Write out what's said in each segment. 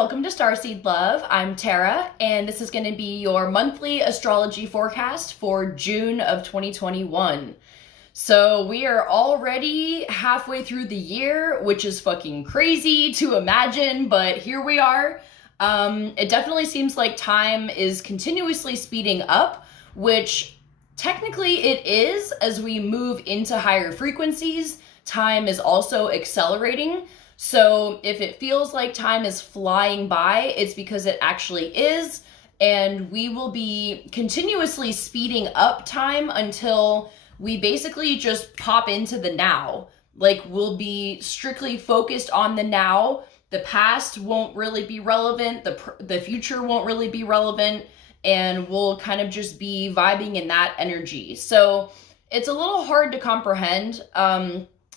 welcome to Starseed Love. I'm Tara, and this is going to be your monthly astrology forecast for June of 2021. So we are already halfway through the year, which is fucking crazy to imagine, but here we are. It definitely seems like time is continuously speeding up, which technically it is. As we move into higher frequencies, time is also accelerating. So if it feels like time is flying by, it's because it actually is. And we will be continuously speeding up time until we basically just pop into the now. Like, we'll be strictly focused on the now. The past won't really be relevant. The future won't really be relevant. And we'll kind of just be vibing in that energy. So it's a little hard to comprehend.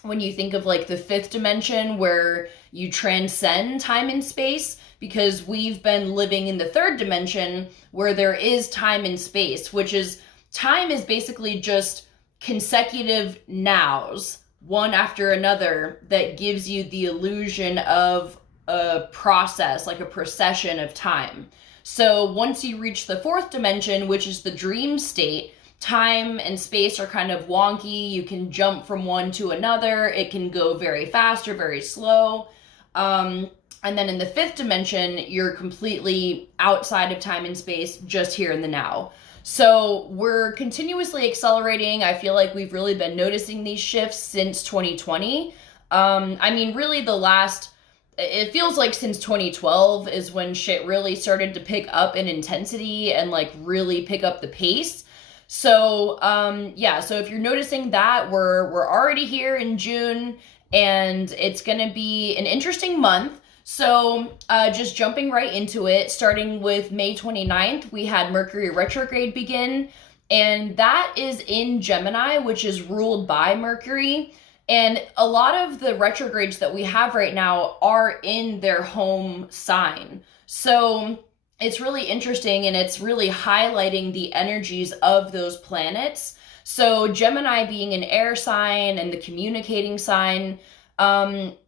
When you think of like the fifth dimension where you transcend time and space, because we've been living in the third dimension where there is time and space, which is time is basically just consecutive nows, one after another, that gives you the illusion of a process, like a procession of time. So once you reach the fourth dimension, which is the dream state, time and space are kind of wonky. You can jump from one to another. It can go very fast or very slow. And then in the fifth dimension, you're completely outside of time and space, just here in the now. So we're continuously accelerating. I feel like we've really been noticing these shifts since 2020. Really it feels like since 2012 is when shit really started to pick up in intensity and like really pick up the pace. So, so if you're noticing that, we're already here in June, and it's going to be an interesting month. So, just jumping right into it, starting with May 29th, we had Mercury Retrograde begin, and that is in Gemini, which is ruled by Mercury. And a lot of the retrogrades that we have right now are in their home sign. So it's really interesting, and it's really highlighting the energies of those planets. So Gemini being an air sign and the communicating sign,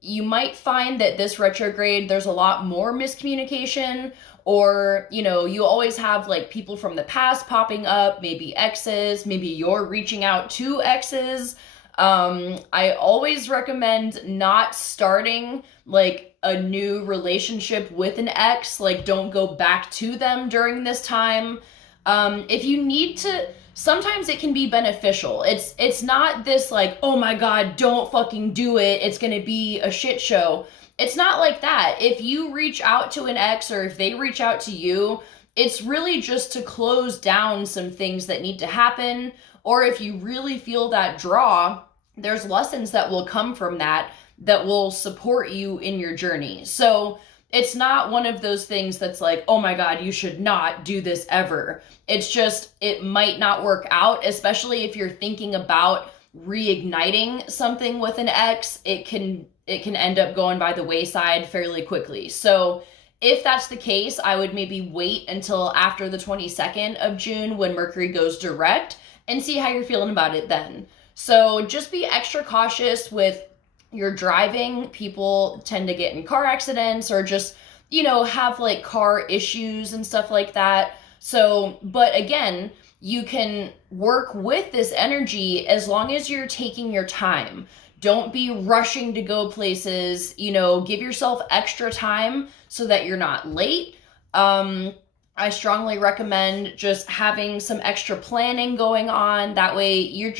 you might find that this retrograde, there's a lot more miscommunication, or, you always have like people from the past popping up, maybe exes, maybe you're reaching out to exes. I always recommend not starting like a new relationship with an ex. Like, don't go back to them during this time. If you need to, sometimes it can be beneficial. It's not this like, oh my God, don't fucking do it, it's gonna be a shit show. It's not like that. If you reach out to an ex, or if they reach out to you, it's really just to close down some things that need to happen. Or if you really feel that draw, there's lessons that will come from that will support you in your journey. So it's not one of those things that's like, oh my God, you should not do this ever. It's just, it might not work out, especially if you're thinking about reigniting something with an ex. It can end up going by the wayside fairly quickly. So if that's the case, I would maybe wait until after the 22nd of June when Mercury goes direct and see how you're feeling about it then. So just be extra cautious with your driving. People tend to get in car accidents or just, have like car issues and stuff like that. So, but again, you can work with this energy as long as you're taking your time. Don't be rushing to go places, give yourself extra time so that you're not late. I strongly recommend just having some extra planning going on. That way you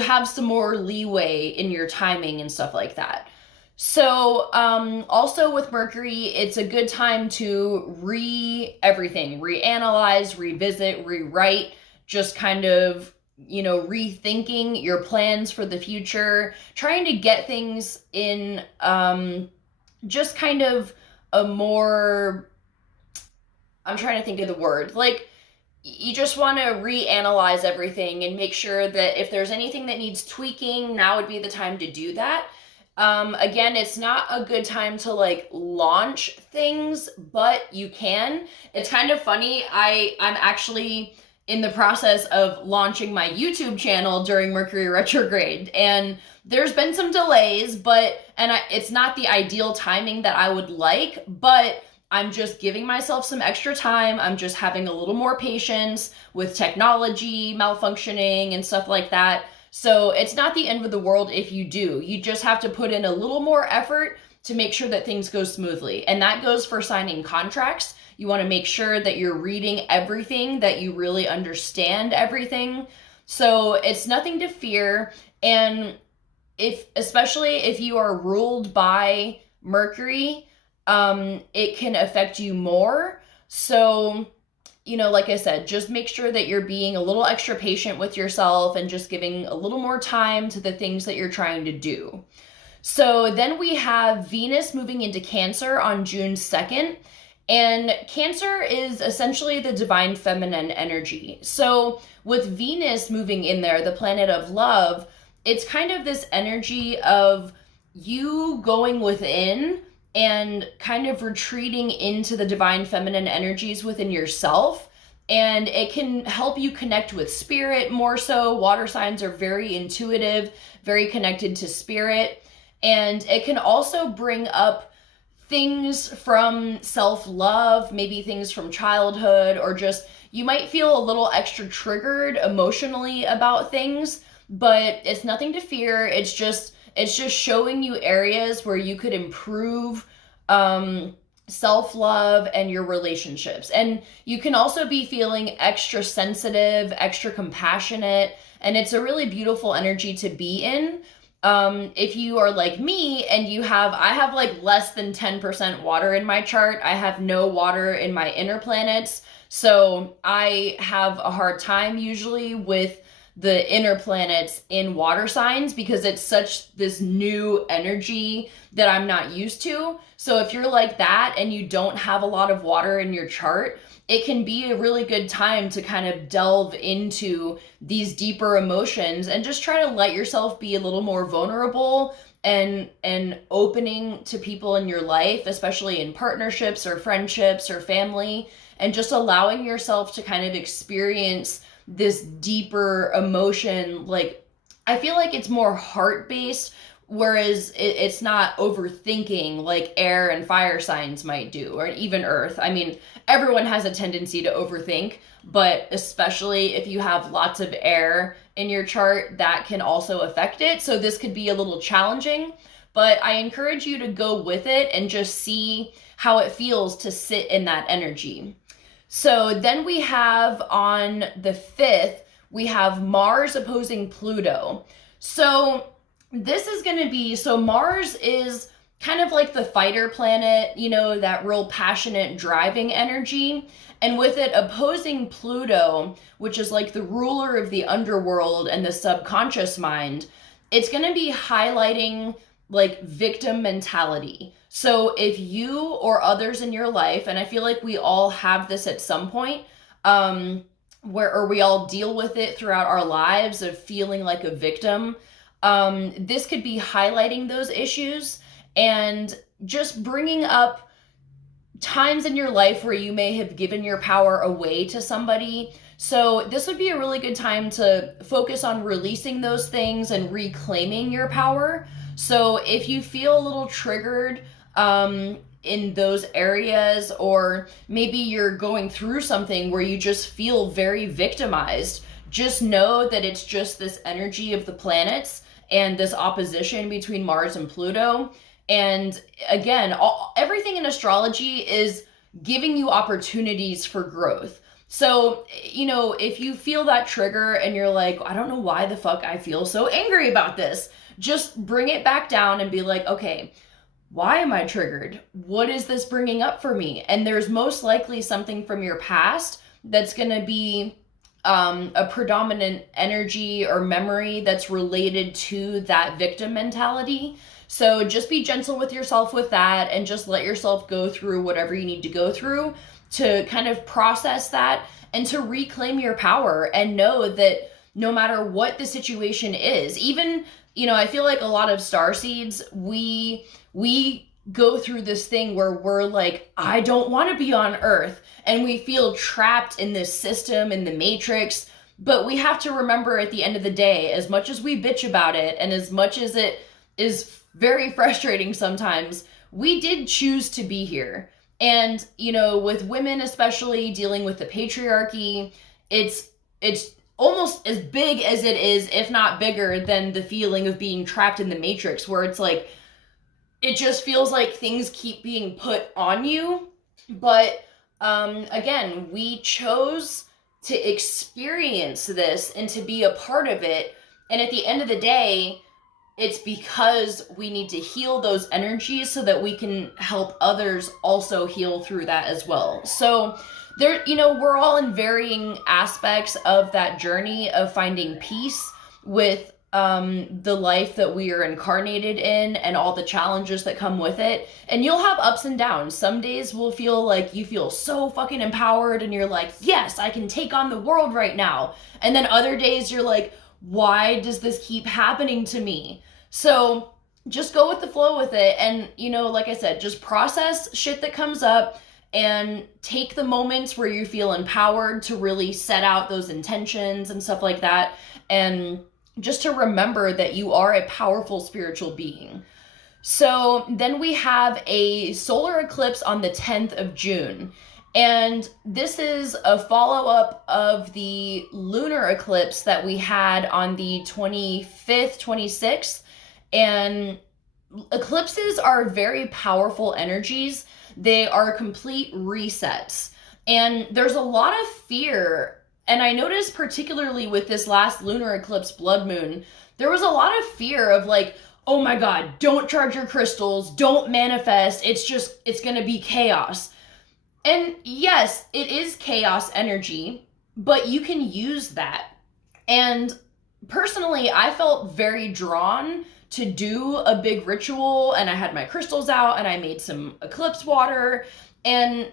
have some more leeway in your timing and stuff like that. So, also with Mercury, it's a good time to reanalyze, revisit, rewrite, just kind of, rethinking your plans for the future, trying to get things in, just kind of a more, I'm trying to think of the word, like, you just want to reanalyze everything and make sure that if there's anything that needs tweaking, now would be the time to do that. Again, it's not a good time to like launch things, but you can. It's kind of funny. I'm actually in the process of launching my YouTube channel during Mercury retrograde, and there's been some delays, it's not the ideal timing that I would like, but I'm just giving myself some extra time. I'm just having a little more patience with technology malfunctioning and stuff like that. So it's not the end of the world if you do. You just have to put in a little more effort to make sure that things go smoothly. And that goes for signing contracts. You want to make sure that you're reading everything, that you really understand everything. So it's nothing to fear. And especially if you are ruled by Mercury, it can affect you more. So, like I said, just make sure that you're being a little extra patient with yourself and just giving a little more time to the things that you're trying to do. So then we have Venus moving into Cancer on June 2nd. And Cancer is essentially the divine feminine energy. So with Venus moving in there, the planet of love, it's kind of this energy of you going within and kind of retreating into the divine feminine energies within yourself. And it can help you connect with spirit more so. Water signs are very intuitive, very connected to spirit. And it can also bring up things from self-love, maybe things from childhood, or just you might feel a little extra triggered emotionally about things, but it's nothing to fear. It's just showing you areas where you could improve self-love and your relationships. And you can also be feeling extra sensitive, extra compassionate, and it's a really beautiful energy to be in. If you are like me and I have like less than 10% water in my chart. I have no water in my inner planets. So I have a hard time usually with the inner planets in water signs because it's such this new energy that I'm not used to. So if you're like that and you don't have a lot of water in your chart, it can be a really good time to kind of delve into these deeper emotions and just try to let yourself be a little more vulnerable and opening to people in your life, especially in partnerships or friendships or family, and just allowing yourself to kind of experience this deeper emotion. Like, I feel like it's more heart-based, whereas it's not overthinking like air and fire signs might do, or even earth. I mean, everyone has a tendency to overthink, but especially if you have lots of air in your chart, that can also affect it. So this could be a little challenging, but I encourage you to go with it and just see how it feels to sit in that energy. So then we have on the 5th, we have Mars opposing Pluto. So this is going to be, so Mars is kind of like the fighter planet, that real passionate driving energy. And with it opposing Pluto, which is like the ruler of the underworld and the subconscious mind, it's going to be highlighting like victim mentality. So if you or others in your life, and I feel like we all have this at some point, or we all deal with it throughout our lives of feeling like a victim, this could be highlighting those issues and just bringing up times in your life where you may have given your power away to somebody. So this would be a really good time to focus on releasing those things and reclaiming your power. So if you feel a little triggered in those areas, or maybe you're going through something where you just feel very victimized, just know that it's just this energy of the planets and this opposition between Mars and Pluto. And again, everything in astrology is giving you opportunities for growth. So, if you feel that trigger and you're like, I don't know why the fuck I feel so angry about this, just bring it back down and be like, okay, why am I triggered? What is this bringing up for me? And there's most likely something from your past that's going to be a predominant energy or memory that's related to that victim mentality. So just be gentle with yourself with that and just let yourself go through whatever you need to go through to kind of process that and to reclaim your power and know that no matter what the situation is, even, I feel like a lot of starseeds, we go through this thing where we're like, I don't want to be on Earth, and we feel trapped in this system, in the matrix. But we have to remember at the end of the day, as much as we bitch about it and as much as it is very frustrating sometimes, we did choose to be here. And, you know, with women especially dealing with the patriarchy, it's almost as big as it is, if not bigger, than the feeling of being trapped in the matrix, where it's like, it just feels like things keep being put on you. But again, we chose to experience this and to be a part of it. And at the end of the day, it's because we need to heal those energies so that we can help others also heal through that as well. So there, you know, we're all in varying aspects of that journey of finding peace with the life that we are incarnated in and all the challenges that come with it. And you'll have ups and downs. Some days will feel like you feel so fucking empowered and you're like, yes, I can take on the world right now. And then other days you're like, why does this keep happening to me? So just go with the flow with it. And, you know, like I said, just process shit that comes up and take the moments where you feel empowered to really set out those intentions and stuff like that. And just to remember that you are a powerful spiritual being. So then we have a solar eclipse on the 10th of June. And this is a follow-up of the lunar eclipse that we had on the 25th, 26th. And eclipses are very powerful energies. They are complete resets. And there's a lot of fear. And I noticed particularly with this last lunar eclipse blood moon, there was a lot of fear of like, oh my God, don't charge your crystals, don't manifest. It's going to be chaos. And yes, it is chaos energy, but you can use that. And personally, I felt very drawn to do a big ritual, and I had my crystals out and I made some eclipse water, and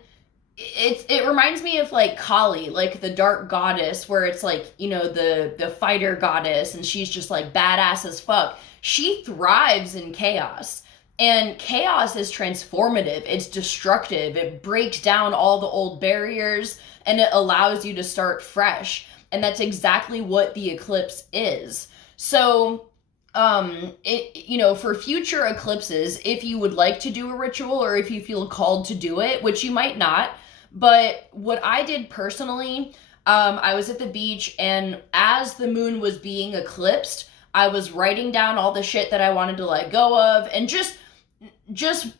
it reminds me of like Kali, like the dark goddess, where it's like, you know, the fighter goddess, and she's just like badass as fuck. She thrives in chaos. And chaos is transformative, it's destructive, it breaks down all the old barriers, and it allows you to start fresh. And that's exactly what the eclipse is. So, you know, for future eclipses, if you would like to do a ritual or if you feel called to do it, which you might not, but what I did personally, I was at the beach, and as the moon was being eclipsed, I was writing down all the shit that I wanted to let go of, and just,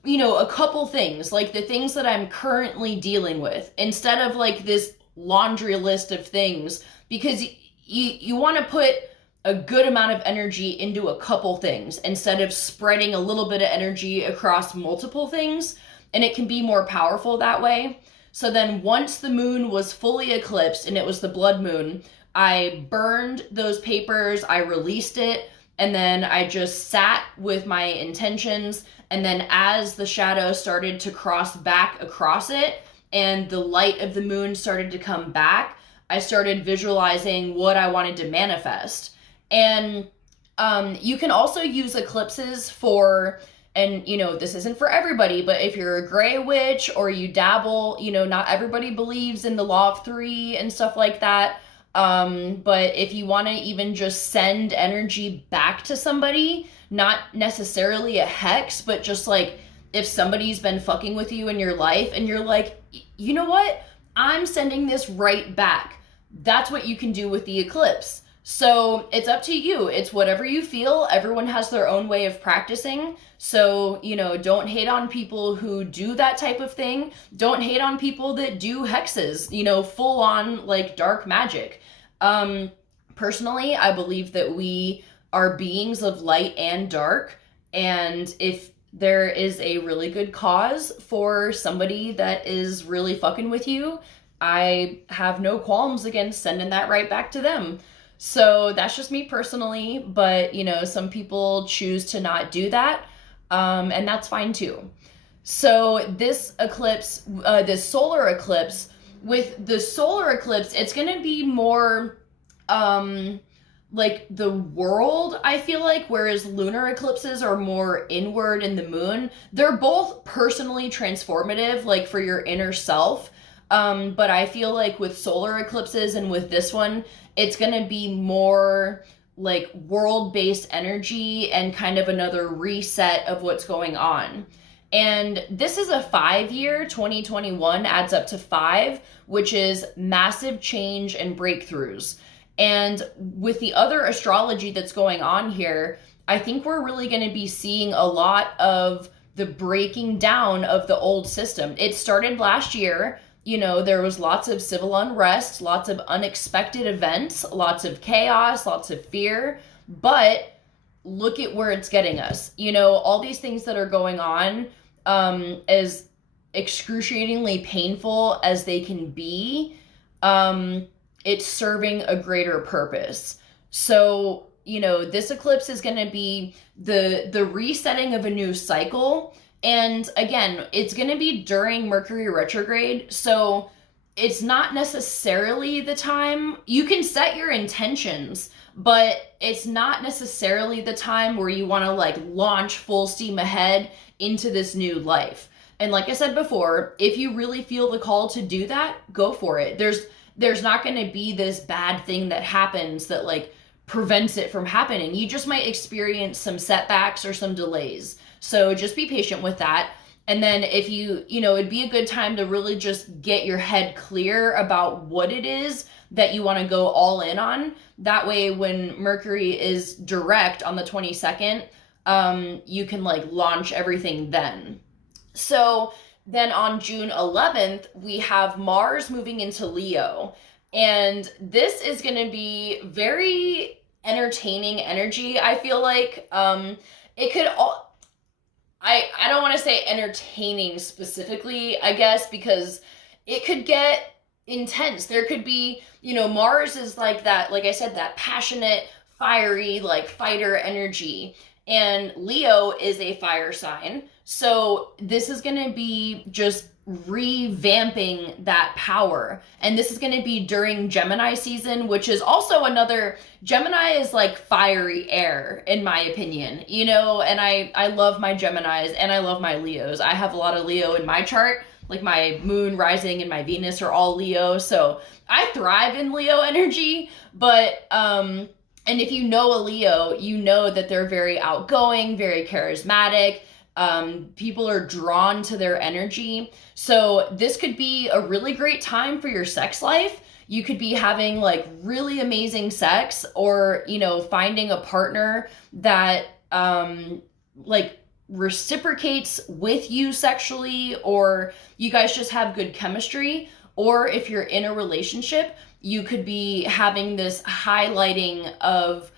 you know, a couple things, like the things that I'm currently dealing with, instead of like this laundry list of things, because you want to put a good amount of energy into a couple things instead of spreading a little bit of energy across multiple things, and it can be more powerful that way. So then once the moon was fully eclipsed and it was the blood moon, I burned those papers, I released it, and then I just sat with my intentions. And then as the shadow started to cross back across it and the light of the moon started to come back, I started visualizing what I wanted to manifest. And you can also use eclipses for, and you know, this isn't for everybody, but if you're a gray witch or you dabble, you know, not everybody believes in the law of three and stuff like that. But if you want to even just send energy back to somebody, not necessarily a hex, but just like if somebody's been fucking with you in your life and you're like, you know what? I'm sending this right back. That's what you can do with the eclipse. So it's up to you. It's whatever you feel. Everyone has their own way of practicing. So, you know, don't hate on people who do that type of thing. Don't hate on people that do hexes, you know, full on like dark magic. Personally, I believe that we are beings of light and dark. And if there is a really good cause for somebody that is really fucking with you, I have no qualms against sending that right back to them. So that's just me personally, but you know, some people choose to not do that, and that's fine too. So this eclipse, this solar eclipse, with the solar eclipse, it's gonna be more like the world, I feel like, whereas lunar eclipses are more inward in the moon. They're both personally transformative, like for your inner self. But I feel like with solar eclipses and with this one, it's going to be more like world-based energy and kind of another reset of what's going on. And this is a 5-year, 2021 adds up to 5, which is massive change and breakthroughs. And with the other astrology that's going on here, I think we're really going to be seeing a lot of the breaking down of the old system. It started last year. You know, there was lots of civil unrest, lots of unexpected events, lots of chaos, lots of fear, but look at where it's getting us. You know, all these things that are going on, as excruciatingly painful as they can be, it's serving a greater purpose. So, you know, this eclipse is going to be the resetting of a new cycle. And again, it's going to be during Mercury retrograde. So it's not necessarily the time. You can set your intentions, but it's not necessarily the time where you want to like launch full steam ahead into this new life. And like I said before, if you really feel the call to do that, go for it. There's not going to be this bad thing that happens that like prevents it from happening. You just might experience some setbacks or some delays. So just be patient with that. And then if you know, it'd be a good time to really just get your head clear about what it is that you want to go all in on. That way, when Mercury is direct on the 22nd, you can like launch everything then. So then on June 11th, we have Mars moving into Leo. And this is going to be very entertaining energy. I feel like it could all, I don't want to say entertaining specifically, I guess, because it could get intense. There could be, you know, Mars is like that, like I said, that passionate, fiery, like fighter energy. And Leo is a fire sign. So this is going to be just revamping that power. And this is going to be during Gemini season, which is also another, Gemini is like fiery air, in my opinion, you know, and I love my Geminis and I love my Leos. I have a lot of Leo in my chart, like my moon, rising, and my Venus are all Leo. So I thrive in Leo energy, but, and if you know a Leo, you know that they're very outgoing, very charismatic. People are drawn to their energy. So this could be a really great time for your sex life. You could be having like really amazing sex, or, you know, finding a partner that, like reciprocates with you sexually, or you guys just have good chemistry. Or if you're in a relationship, you could be having this highlighting of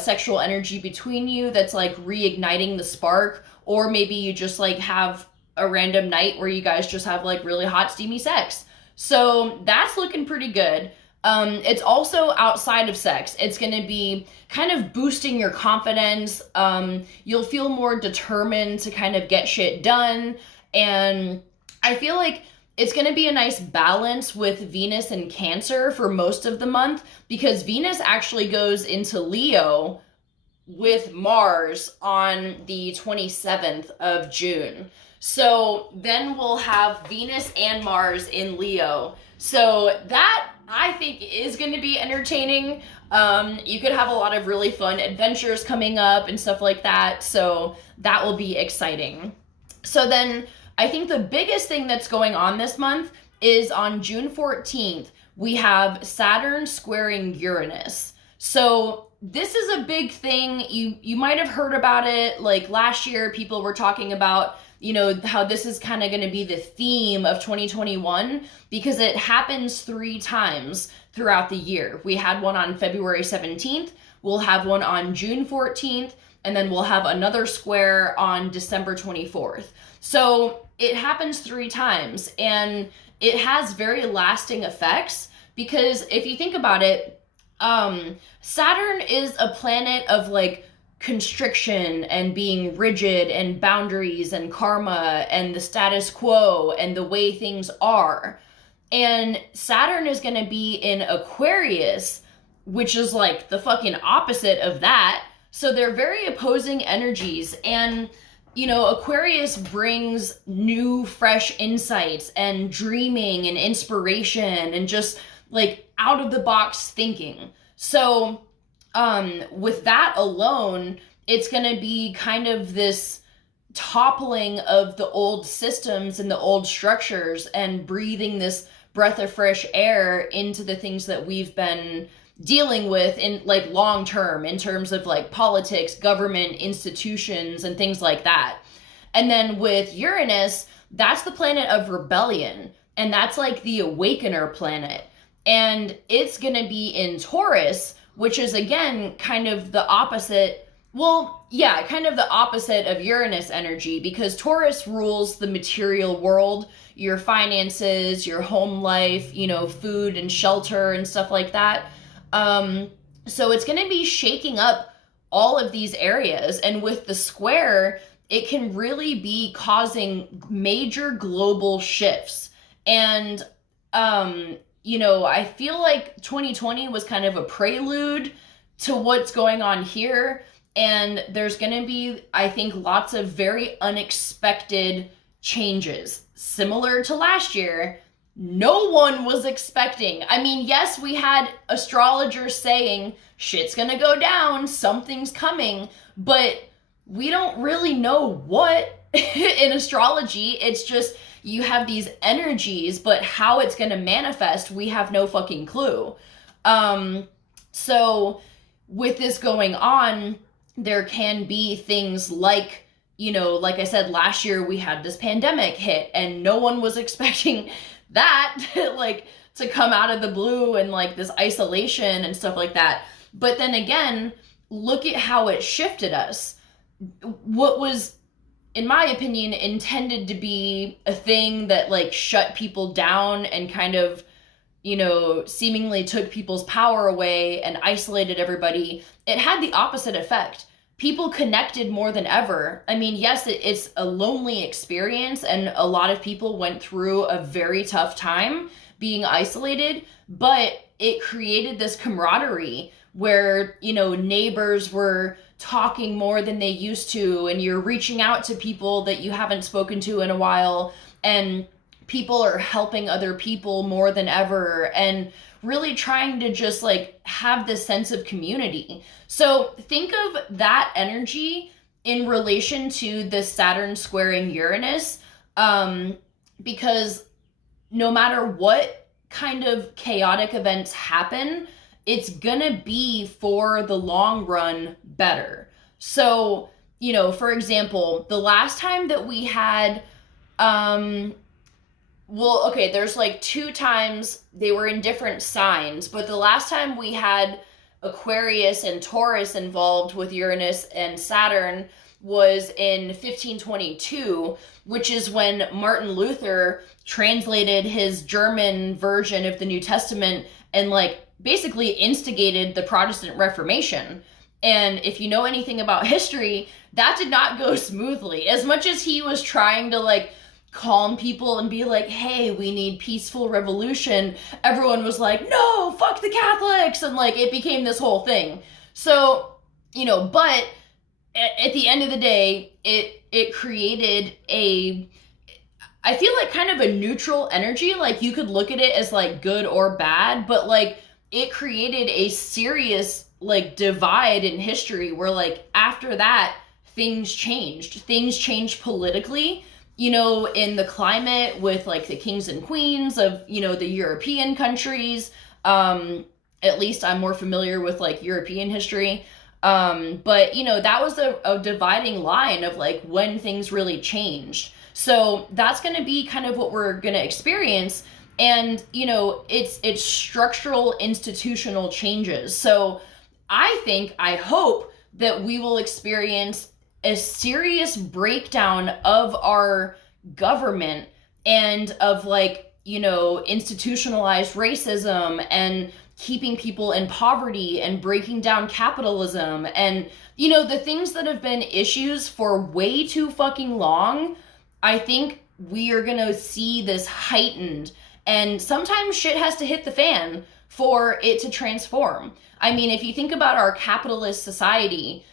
sexual energy between you that's like reigniting the spark. Or maybe you just like have a random night where you guys just have like really hot, steamy sex. So that's looking pretty good. It's also outside of sex. It's going to be kind of boosting your confidence. You'll feel more determined to kind of get shit done. And I feel like it's going to be a nice balance with Venus and Cancer for most of the month, because Venus actually goes into Leo with Mars on the 27th of June. So then we'll have Venus and Mars in Leo. So that, I think, is going to be entertaining. You could have a lot of really fun adventures coming up and stuff like that. So that will be exciting. So then I think the biggest thing that's going on this month is on June 14th, we have Saturn squaring Uranus. So this is a big thing. You might have heard about it. Like last year, people were talking about, you know, how this is kind of going to be the theme of 2021, because it happens 3 times throughout the year. We had one on February 17th. We'll have one on June 14th. And then we'll have another square on December 24th. So it happens 3 times, and it has very lasting effects, because if you think about it, Saturn is a planet of like constriction and being rigid and boundaries and karma and the status quo and the way things are. And Saturn is going to be in Aquarius, which is like the fucking opposite of that. So they're very opposing energies. And, you know, Aquarius brings new, fresh insights and dreaming and inspiration and just like out of the box thinking. So with that alone, it's going to be kind of this toppling of the old systems and the old structures and breathing this breath of fresh air into the things that we've been dealing with in like long term in terms of like politics, government, institutions, and things like that. And then with Uranus, that's the planet of rebellion, and that's like the awakener planet. And it's going to be in Taurus, which is again kind of the opposite. Well, yeah, kind of the opposite of Uranus energy, because Taurus rules the material world, your finances, your home life, you know, food and shelter and stuff like that. So it's going to be shaking up all of these areas. And with the square, it can really be causing major global shifts. And, you know, I feel like 2020 was kind of a prelude to what's going on here. And there's going to be, I think, lots of very unexpected changes. Similar to last year, no one was expecting. I mean, yes, we had astrologers saying shit's going to go down, something's coming, but we don't really know what in astrology. It's just you have these energies, but how it's going to manifest, we have no fucking clue. So with this going on, there can be things like, you know, like I said, last year we had this pandemic hit and no one was expecting that like to come out of the blue and like this isolation and stuff like that. But then again, look at how it shifted us. What was, in my opinion, intended to be a thing that like shut people down and kind of, you know, seemingly took people's power away and isolated everybody, it had the opposite effect. People connected more than ever. I mean, yes, it's a lonely experience, and a lot of people went through a very tough time being isolated, but it created this camaraderie where, you know, neighbors were talking more than they used to, and you're reaching out to people that you haven't spoken to in a while, and people are helping other people more than ever, and really trying to just like have this sense of community. So think of that energy in relation to this Saturn squaring Uranus, because no matter what kind of chaotic events happen, it's gonna be for the long run better. So, you know, for example, the last time that we had, well, okay, there's like 2 times they were in different signs, but the last time we had Aquarius and Taurus involved with Uranus and Saturn was in 1522, which is when Martin Luther translated his German version of the New Testament and like basically instigated the Protestant Reformation. And if you know anything about history, that did not go smoothly. As much as he was trying to like calm people and be like, hey, we need peaceful revolution, everyone was like, no, fuck the Catholics, and like it became this whole thing. So, you know, but at the end of the day, it created a, I feel like kind of a neutral energy. Like you could look at it as like good or bad, but like it created a serious like divide in history where like after that things changed politically, you know, in the climate with like the kings and queens of, you know, the European countries. At least I'm more familiar with like European history. But you know, that was a dividing line of like when things really changed. So that's going to be kind of what we're going to experience. And, you know, it's structural institutional changes. So I hope that we will experience a serious breakdown of our government and of like, you know, institutionalized racism and keeping people in poverty and breaking down capitalism and, you know, the things that have been issues for way too fucking long. I think we are gonna see this heightened, and sometimes shit has to hit the fan for it to transform. I mean, if you think about our capitalist society,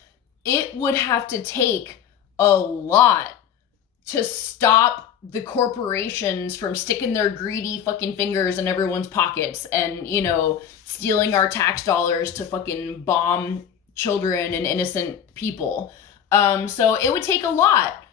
it would have to take a lot to stop the corporations from sticking their greedy fucking fingers in everyone's pockets and, you know, stealing our tax dollars to fucking bomb children and innocent people. So it would take a lot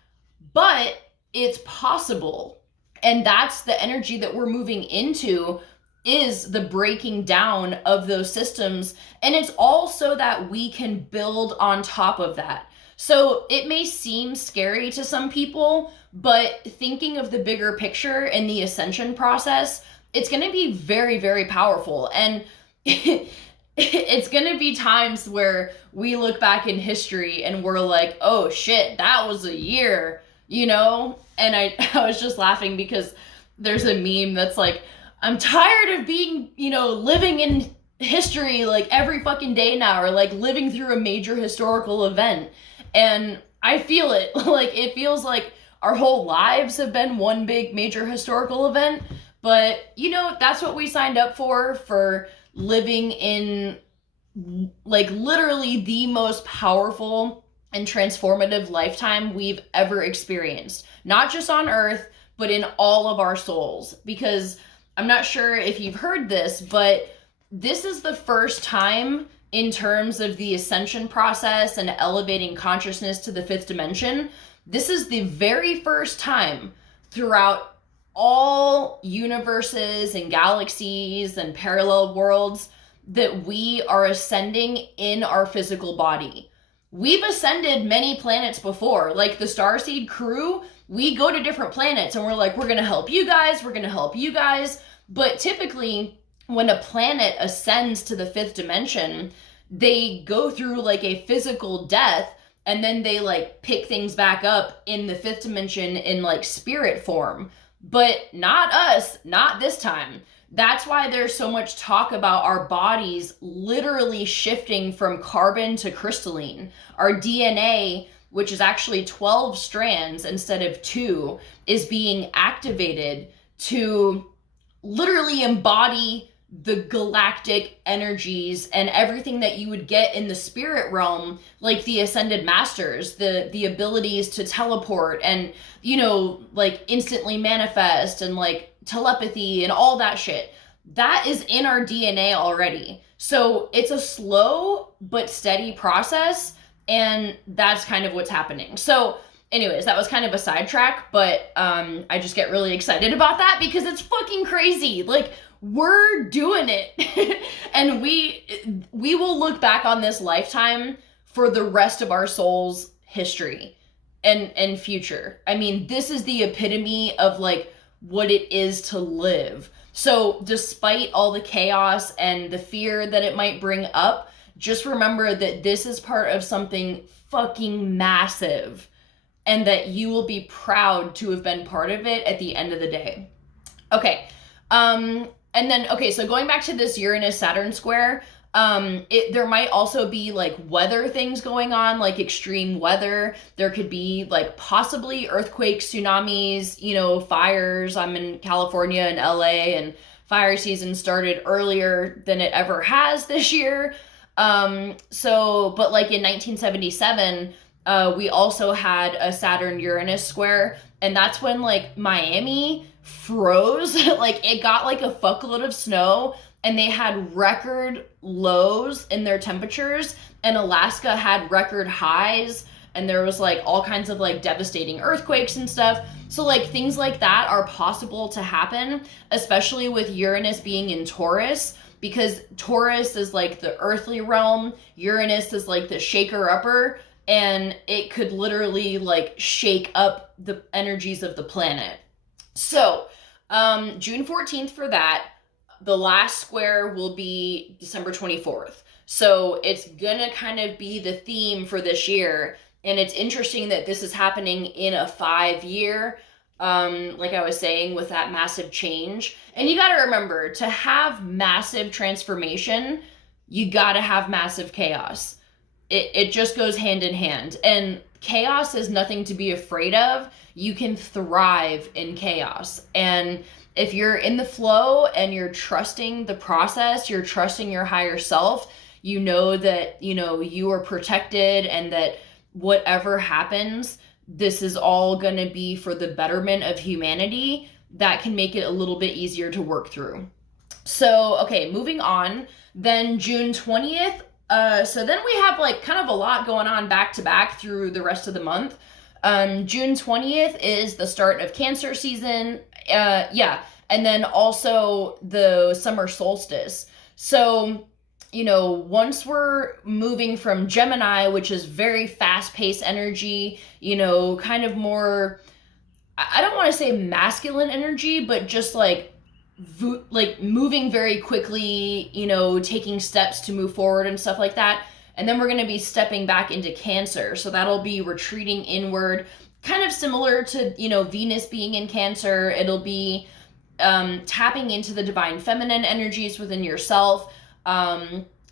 but it's possible. And that's the energy that we're moving into, is the breaking down of those systems. And it's also that we can build on top of that. So it may seem scary to some people, but thinking of the bigger picture and the ascension process, it's going to be very, very powerful. And it's going to be times where we look back in history and we're like, oh shit, that was a year, you know? And I was just laughing because there's a meme that's like, I'm tired of being, you know, living in history like every fucking day now, or like living through a major historical event. And I feel it. Like, it feels like our whole lives have been one big major historical event. But, you know, that's what we signed up for living in, like, literally the most powerful and transformative lifetime we've ever experienced. Not just on Earth, but in all of our souls. Because I'm not sure if you've heard this, but this is the first time in terms of the ascension process and elevating consciousness to the fifth dimension. This is the very first time throughout all universes and galaxies and parallel worlds that we are ascending in our physical body. We've ascended many planets before, like the Starseed crew. We go to different planets and we're like, we're going to help you guys. We're going to help you guys. But typically when a planet ascends to the fifth dimension, they go through like a physical death, and then they like pick things back up in the fifth dimension in like spirit form. But not us, not this time. That's why there's so much talk about our bodies literally shifting from carbon to crystalline. Our DNA, which is actually 12 strands instead of 2, is being activated to literally embody the galactic energies and everything that you would get in the spirit realm, like the ascended masters, the abilities to teleport and, you know, like instantly manifest and like telepathy and all that shit. That is in our DNA already. So it's a slow but steady process, and that's kind of what's happening. So anyways, that was kind of a sidetrack, but I just get really excited about that because it's fucking crazy. Like, we're doing it. And we will look back on this lifetime for the rest of our soul's history and future. I mean, this is the epitome of like what it is to live. So despite all the chaos and the fear that it might bring up, just remember that this is part of something fucking massive, and that you will be proud to have been part of it at the end of the day. Okay. And then, okay, so going back to this Uranus-Saturn square, there might also be like weather things going on, like extreme weather. There could be like possibly earthquakes, tsunamis, you know, fires. I'm in California and LA, and fire season started earlier than it ever has this year. But like in 1977, we also had a Saturn-Uranus square, and that's when like Miami froze. Like, it got like a fuckload of snow, and they had record lows in their temperatures, and Alaska had record highs, and there was like all kinds of like devastating earthquakes and stuff. So like things like that are possible to happen, especially with Uranus being in Taurus, because Taurus is like the earthly realm, Uranus is like the shaker-upper, and it could literally like shake up the energies of the planet. So, June 14th for that. The last square will be December 24th. So it's gonna kind of be the theme for this year. And it's interesting that this is happening in a 5-year, like I was saying, with that massive change. And you gotta remember, to have massive transformation, you gotta have massive chaos. It just goes hand in hand. And chaos is nothing to be afraid of. You can thrive in chaos. And if you're in the flow and you're trusting the process, you're trusting your higher self, you know that, you know, you are protected, and that whatever happens, this is all going to be for the betterment of humanity. That can make it a little bit easier to work through. So, okay, moving on. Then June 20th. So then we have like kind of a lot going on back to back through the rest of the month. June 20th is the start of Cancer season. Yeah. And then also the summer solstice. So, once we're moving from Gemini, which is very fast-paced energy, kind of more, I don't want to say masculine energy, but just like moving very quickly, taking steps to move forward and stuff like that. And then we're going to be stepping back into Cancer. So that'll be retreating inward, kind of similar to, Venus being in Cancer. It'll be tapping into the divine feminine energies within yourself,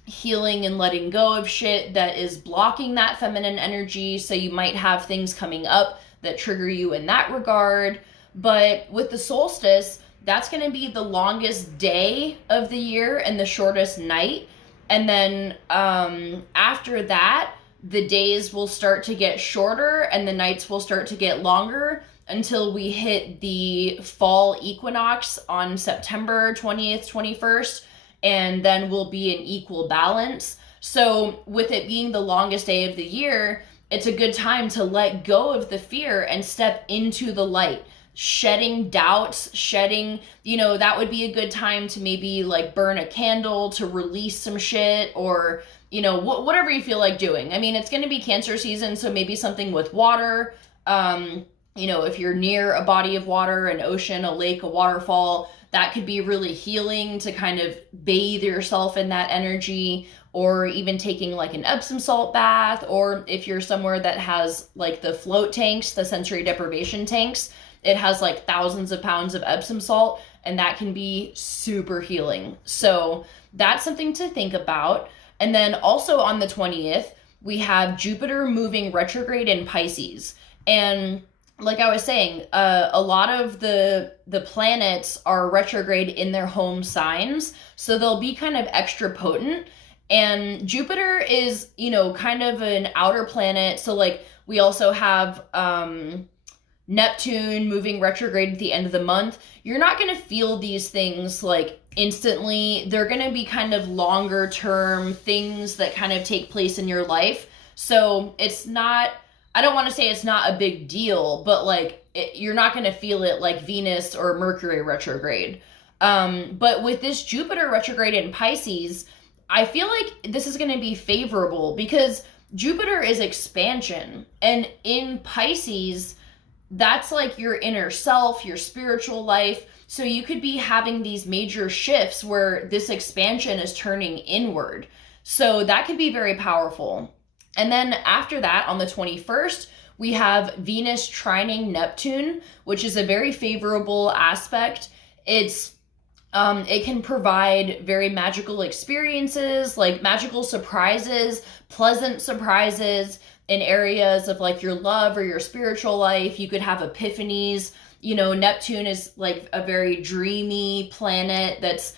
healing and letting go of shit that is blocking that feminine energy. So you might have things coming up that trigger you in that regard. But with the solstice, that's going to be the longest day of the year and the shortest night. And then after that, the days will start to get shorter and the nights will start to get longer until we hit the fall equinox on September 20th, 21st, and then we'll be in equal balance. So with it being the longest day of the year, it's a good time to let go of the fear and step into the light. Shedding doubts, that would be a good time to maybe like burn a candle to release some shit, or, whatever you feel like doing. I mean, it's going to be Cancer season, so maybe something with water. If you're near a body of water, an ocean, a lake, a waterfall, that could be really healing to kind of bathe yourself in that energy, or even taking like an Epsom salt bath, or if you're somewhere that has like the float tanks, the sensory deprivation tanks, it has like thousands of pounds of Epsom salt, and that can be super healing. So that's something to think about. And then also on the 20th, we have Jupiter moving retrograde in Pisces. And like I was saying, a lot of the planets are retrograde in their home signs, so they'll be kind of extra potent. And Jupiter is, kind of an outer planet. So like we also have Neptune moving retrograde at the end of the month. You're not going to feel these things like instantly. They're going to be kind of longer term things that kind of take place in your life. So it's not, I don't want to say it's not a big deal, but like you're not going to feel it like Venus or Mercury retrograde. But with this Jupiter retrograde in Pisces, I feel like this is going to be favorable because Jupiter is expansion. And in Pisces, that's like your inner self, your spiritual life. So you could be having these major shifts where this expansion is turning inward. So that could be very powerful. And then after that, on the 21st, we have Venus trining Neptune, which is a very favorable aspect. It can provide very magical experiences, like magical surprises, pleasant surprises in areas of like your love or your spiritual life. You could have epiphanies. Neptune is like a very dreamy planet that's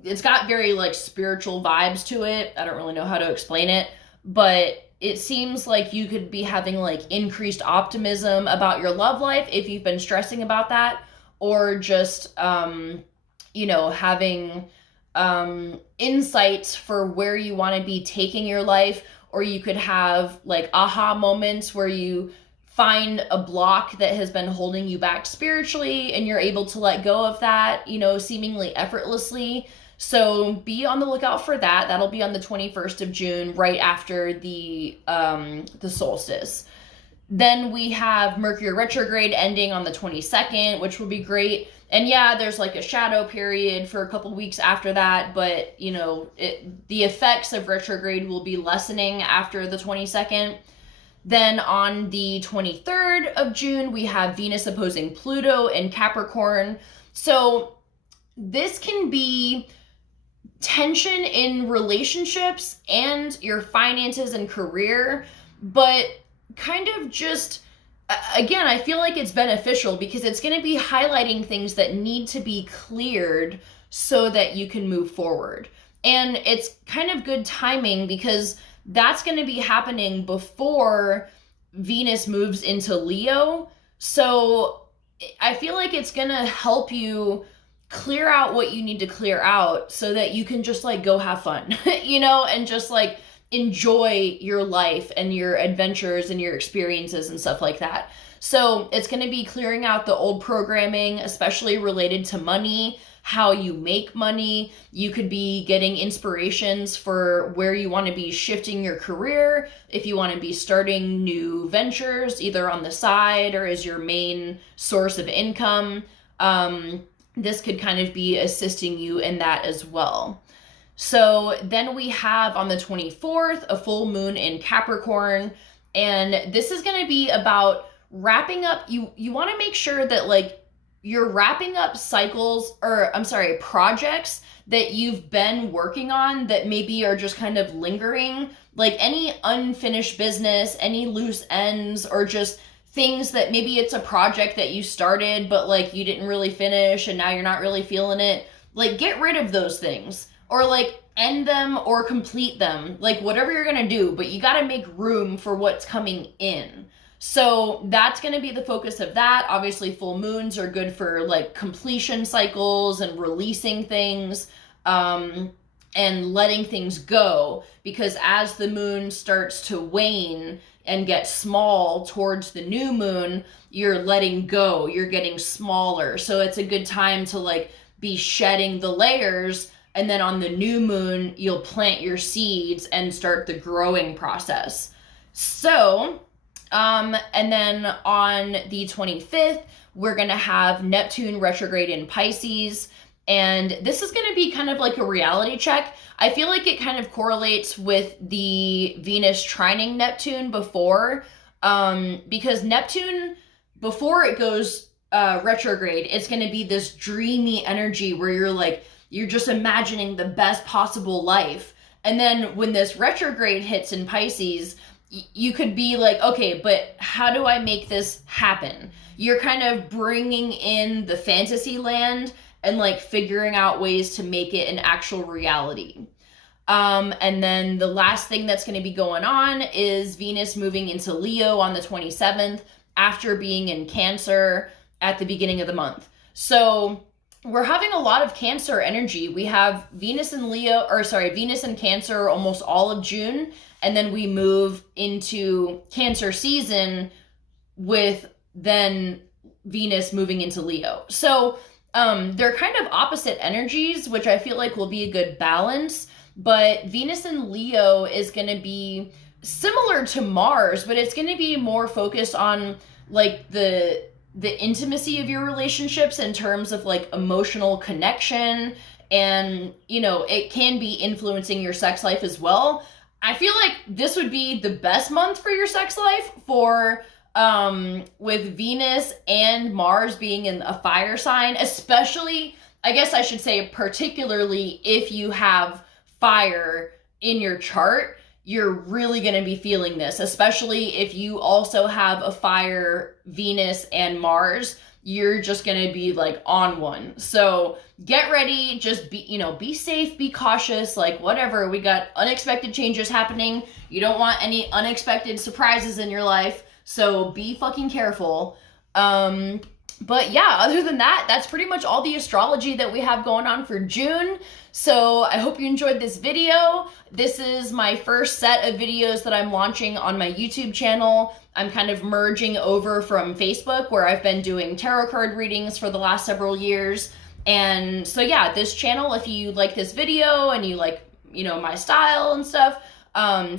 it's got very like spiritual vibes to it. I don't really know how to explain it, but it seems like you could be having like increased optimism about your love life if you've been stressing about that, or just having insights for where you want to be taking your life. Or you could have like aha moments where you find a block that has been holding you back spiritually and you're able to let go of that, seemingly effortlessly. So be on the lookout for that. That'll be on the 21st of June, right after the solstice. Then we have Mercury retrograde ending on the 22nd, which will be great. And yeah, there's like a shadow period for a couple weeks after that, but the effects of retrograde will be lessening after the 22nd. Then on the 23rd of June, we have Venus opposing Pluto in Capricorn. So this can be tension in relationships and your finances and career, but kind of just, again, I feel like it's beneficial because it's going to be highlighting things that need to be cleared so that you can move forward. And it's kind of good timing because that's going to be happening before Venus moves into Leo. So I feel like it's going to help you clear out what you need to clear out so that you can just like go have fun, and just like enjoy your life and your adventures and your experiences and stuff like that. So it's going to be clearing out the old programming, especially related to money, how you make money. You could be getting inspirations for where you want to be shifting your career, if you want to be starting new ventures, either on the side or as your main source of income. This could kind of be assisting you in that as well. So then we have on the 24th, a full moon in Capricorn. And this is going to be about wrapping up. You want to make sure that like you're wrapping up projects that you've been working on that maybe are just kind of lingering, like any unfinished business, any loose ends, or just things that maybe it's a project that you started, but like you didn't really finish and now you're not really feeling it. Like get rid of those things, or like end them or complete them, like whatever you're going to do, but you got to make room for what's coming in. So that's going to be the focus of that. Obviously, full moons are good for like completion cycles and releasing things, and letting things go, because as the moon starts to wane and get small towards the new moon, you're letting go, you're getting smaller. So it's a good time to like be shedding the layers, and then on the new moon, you'll plant your seeds and start the growing process. So, and then on the 25th, we're going to have Neptune retrograde in Pisces. And this is going to be kind of like a reality check. I feel like it kind of correlates with the Venus trining Neptune before, because Neptune, before it goes retrograde, it's going to be this dreamy energy where you're just imagining the best possible life. And then when this retrograde hits in Pisces, you could be like, okay, but how do I make this happen? You're kind of bringing in the fantasy land and like figuring out ways to make it an actual reality. And then the last thing that's going to be going on is Venus moving into Leo on the 27th after being in Cancer at the beginning of the month. So we're having a lot of Cancer energy. We have Venus in Cancer almost all of June. And then we move into Cancer season with then Venus moving into Leo. So they're kind of opposite energies, which I feel like will be a good balance. But Venus in Leo is going to be similar to Mars, but it's going to be more focused on like the intimacy of your relationships in terms of like emotional connection. And, you know, it can be influencing your sex life as well. I feel like this would be the best month for your sex life with Venus and Mars being in a fire sign, especially, I guess I should say, particularly if you have fire in your chart, you're really going to be feeling this, especially if you also have a fire Venus and Mars. You're just going to be like on one. So get ready, just be safe, be cautious, like whatever. We got unexpected changes happening. You don't want any unexpected surprises in your life. So be fucking careful. But yeah, other than that, that's pretty much all the astrology that we have going on for June. So I hope you enjoyed this video. This is my first set of videos that I'm launching on my YouTube channel. I'm kind of merging over from Facebook, where I've been doing tarot card readings for the last several years. And so yeah, this channel, if you like this video and you like, my style and stuff,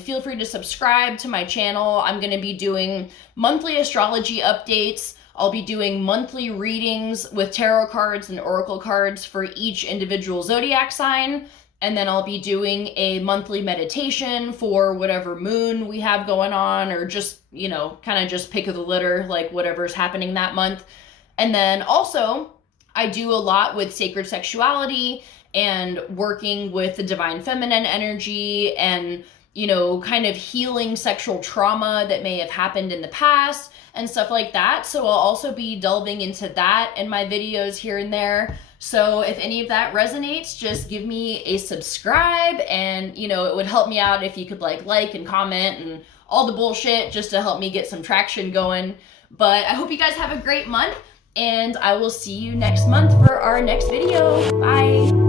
feel free to subscribe to my channel. I'm going to be doing monthly astrology updates. I'll be doing monthly readings with tarot cards and oracle cards for each individual zodiac sign. And then I'll be doing a monthly meditation for whatever moon we have going on, or just, kind of just pick of the litter, like whatever's happening that month. And then also, I do a lot with sacred sexuality and working with the divine feminine energy and, kind of healing sexual trauma that may have happened in the past and stuff like that. So I'll also be delving into that in my videos here and there. So if any of that resonates, just give me a subscribe, and, it would help me out if you could like and comment and all the bullshit just to help me get some traction going. But I hope you guys have a great month, and I will see you next month for our next video. Bye.